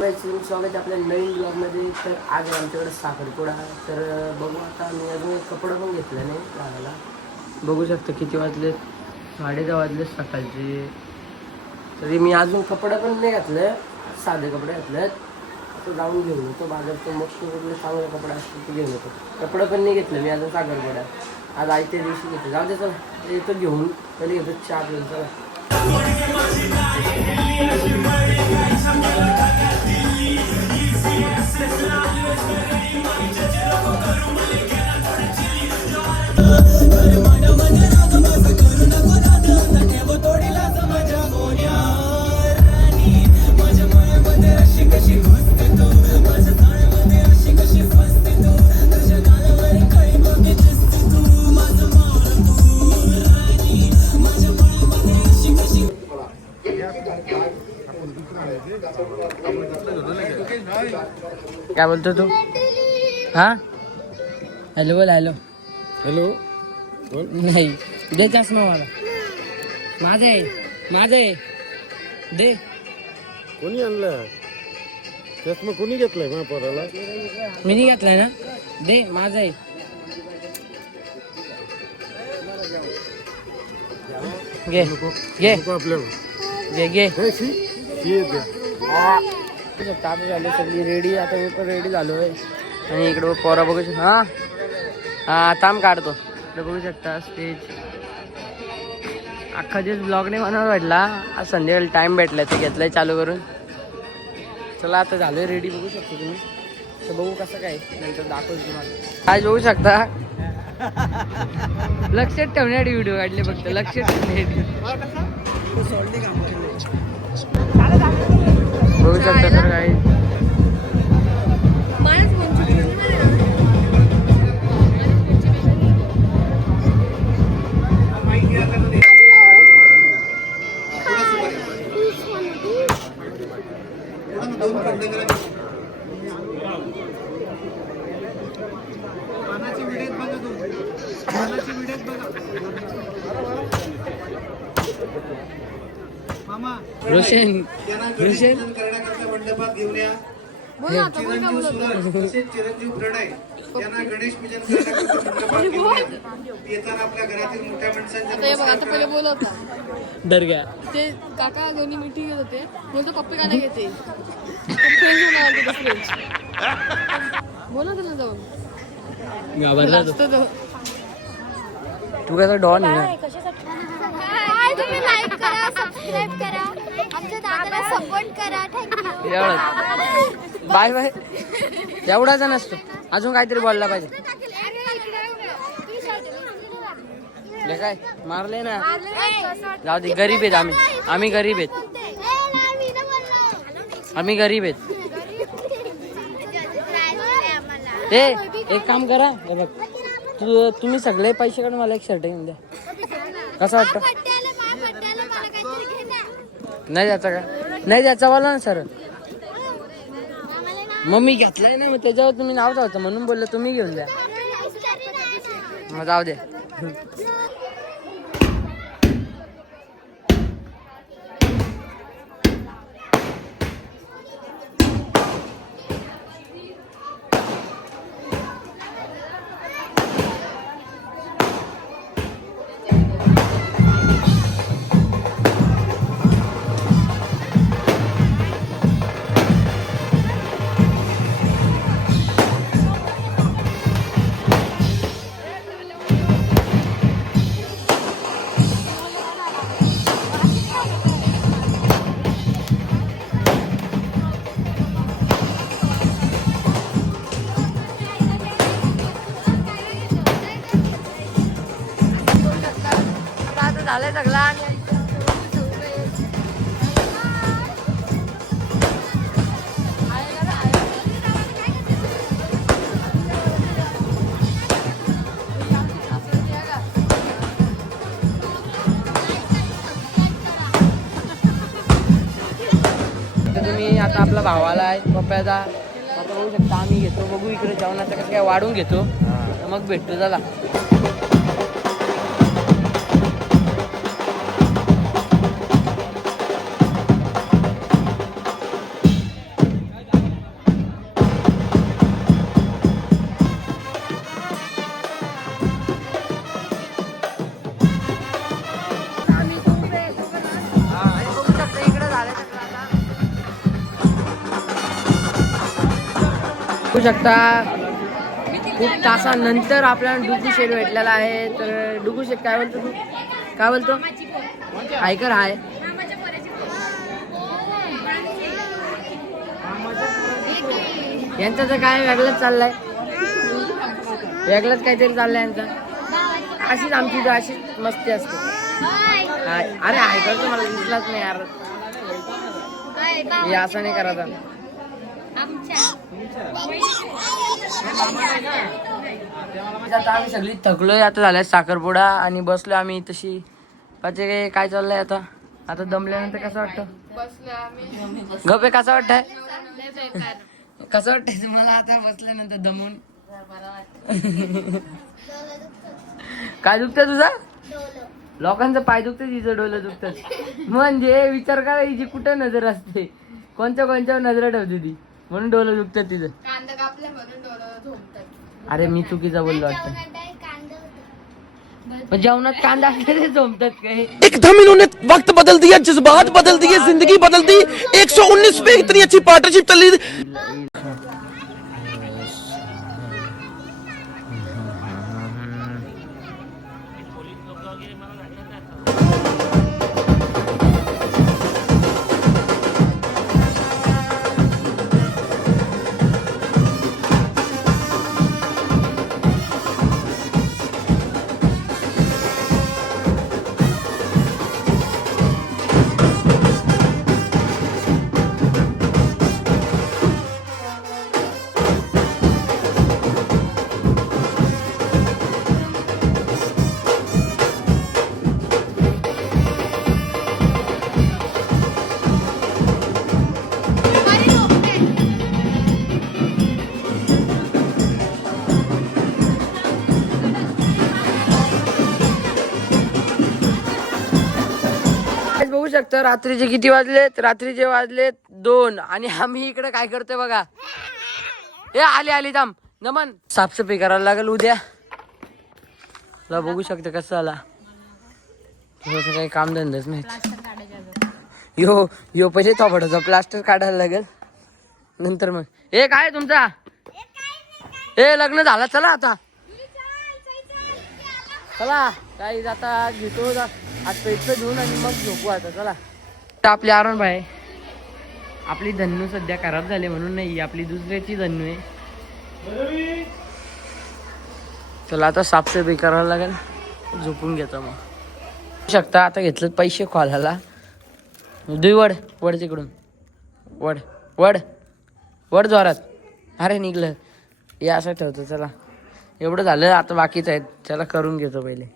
स्वागत आहे आपल्या नवीन ब्लॉगमध्ये. तर आज आहे आमच्याकडे साखरपुडा. तर बघू आता मी अजून कपडा पण घेतला नाही घालायला. बघू शकतो किती वाजले, 10:30 वाजले सकाळचे. तरी मी अजून कपडा पण नाही घातलं, साधे कपडे घातलेत. आता जाऊन घेऊन येतो बाजारचं, मस्त कुठले चांगले कपडे असतील ते घेऊन येतो. कपडा पण नाही घेतलं मी अजून साखरपुडा. आज आयत्या दिवशी घेतो. जाऊ दे चला येतो घेऊन. पहिले घेतो चहा पिऊन. चला क्या बोलतो तू? हाँ हॅलो बोल. हॅलो हॅलो बोल. नाही दे चष्मा मला. माझा आहे, माझा आहे, दे. कोणी आणलं चष्मा? कोणी घेतलाय माझ्या पोराला? मी नाही घातलाय ना, दे. माझा आहे. घे घे आपल्याला घे घे. येते आता झाली सगळी रेडी. आता मी पण रेडी झालो आहे. आणि इकडं पोरा बघू शकता. हां हां थांब काढतो. इकडे बघू शकता स्टेज. अख्खा दिवस ब्लॉग नाही म्हणायला भेटला, आज संध्याकाळी टाईम भेटला ते घेतलाय चालू करून. चला आता झालोय रेडी, बघू शकता तुम्ही. तर बघू कसं काय नंतर दाखवतो तुम्हाला. आज बघू शकता लक्षात ठेवण्यासाठी व्हिडिओ काढले, फक्त लक्षात ठेवण्यासाठी. बघू शकता तर काय रोशन रोशन मंडपात घेऊन या. चिरंजीव सुरज तसेच चिरंजीव प्रणय यांना गणेश पूजन करण्याकरता मंडपात घेऊन या. येताना आपल्या घरातील मोठ्या माणसांच्या डर गया. ते काका दोन्ही मिठी घेत होते, बोलतो पप्पी का नाही घेते. बोला त्यांना जाऊन घाबरला तो. तू कसा डॉन आहे ना. तुम्ही लाईक करा, सबस्क्राइब करा, आमच्या दादाला सपोर्ट करा. थँक्यू. एवढं बाय बाय. एवढाच नसतो, अजून काहीतरी बोलला पाहिजे. ले काय मारले ना. जाऊ दे, गरीब आहेत आम्ही. आम्ही गरीब आहेत. आम्ही गरीब आहेत. ए एक काम करा, हे बघ तुम्ही सगळे पैसे काढून मला एक शर्ट घेऊन द्या. कसं वाटतं? नाही द्यायचा का? नाही द्यायचा वाला ना सर. मग मी घेतलाय ना, मग त्याच्यावर तुम्ही नाव ठेवता म्हणून बोललो तुम्ही घेऊन द्या. मग जाऊ दे. झालंय सगळा. तुम्ही आता आपला भावाला आहे पप्प्याचा. आता बघू शकता आम्ही घेतो. बघू इकडे जेवणाचं कसं काय वाढून घेतो, मग भेटतो. चला बघू शकता खूप तासानंतर आपल्याला डुगू शेट भेटलेला आहे. तर डुगू शेट काय बोलतो तू? काय बोलतो? ऐकर हाय. यांचं तर काय वेगळंच चाललंय, वेगळंच काहीतरी चाललंय यांचं. अशीच आमची अशीच मस्ती असते. अरे ऐकायचं मला दिसलाच नाही यार, हे असं नाही करायचं. आता आम्ही सगळी थकलोय, आता झालाय साखरपुडा आणि बसलोय आम्ही तशी. पाचे काय चाललंय आता? आता दमल्यानंतर कसं वाटतं? गपे कसं वाटतंय? कसं वाटतंय तुम्हाला आता बसल्यानंतर दमून? काय दुखतं तुझं? लोकांचं पाय दुखतं, तिचं डोलं दुखतं. म्हणजे विचार करा हिची कुठं नजर असते, कोणत्या नजर ठेवते ती, म्हणून डोलं दुखतं तिचं. कांदा कापल्या म्हणून डोळं झोपतात. अरे मी चुकीचं बोललो वाटतं. जेवणात कांदा असले झोपतात काय? एकदम इन्होंने वक्त बदल दिया, जज्बात बदल दिए, जिंदगी बदल दी. 119 पे इतनी अच्छी पार्टनरशिप चली. बघू शकता रात्रीचे किती वाजलेत? रात्रीचे वाजलेत 2 आणि आम्ही इकडे काय करतोय बघा. ए आली थांब नमन, साफसफाई करायला लागेल उद्या. तुला बघू शकता कसं आला, काही काम धंदाच नाही. यो पहिले थोपडाचा प्लास्टर काढायला लागेल नंतर. मग ए काय तुमचा? ए लग्न झालं, चला आता चला. काही आता घेतो आज पैसे घेऊन आणि मग झोपू आता. चला आपली आरण भाई, आपली धन्नू सध्या खराब झाली म्हणून नाही, आपली दुसऱ्याची धन्नू आहे. चला आता साफसफाई करायला लागेल, झोपून घेतो. मग शकता आता घेतलं पैसे खोलाला. वड तिकडून वड जोरात. अरे निघलं, हे असं ठेवतो. चला एवढं झालं, आता बाकीच आहेत, त्याला करून घेतो पहिले.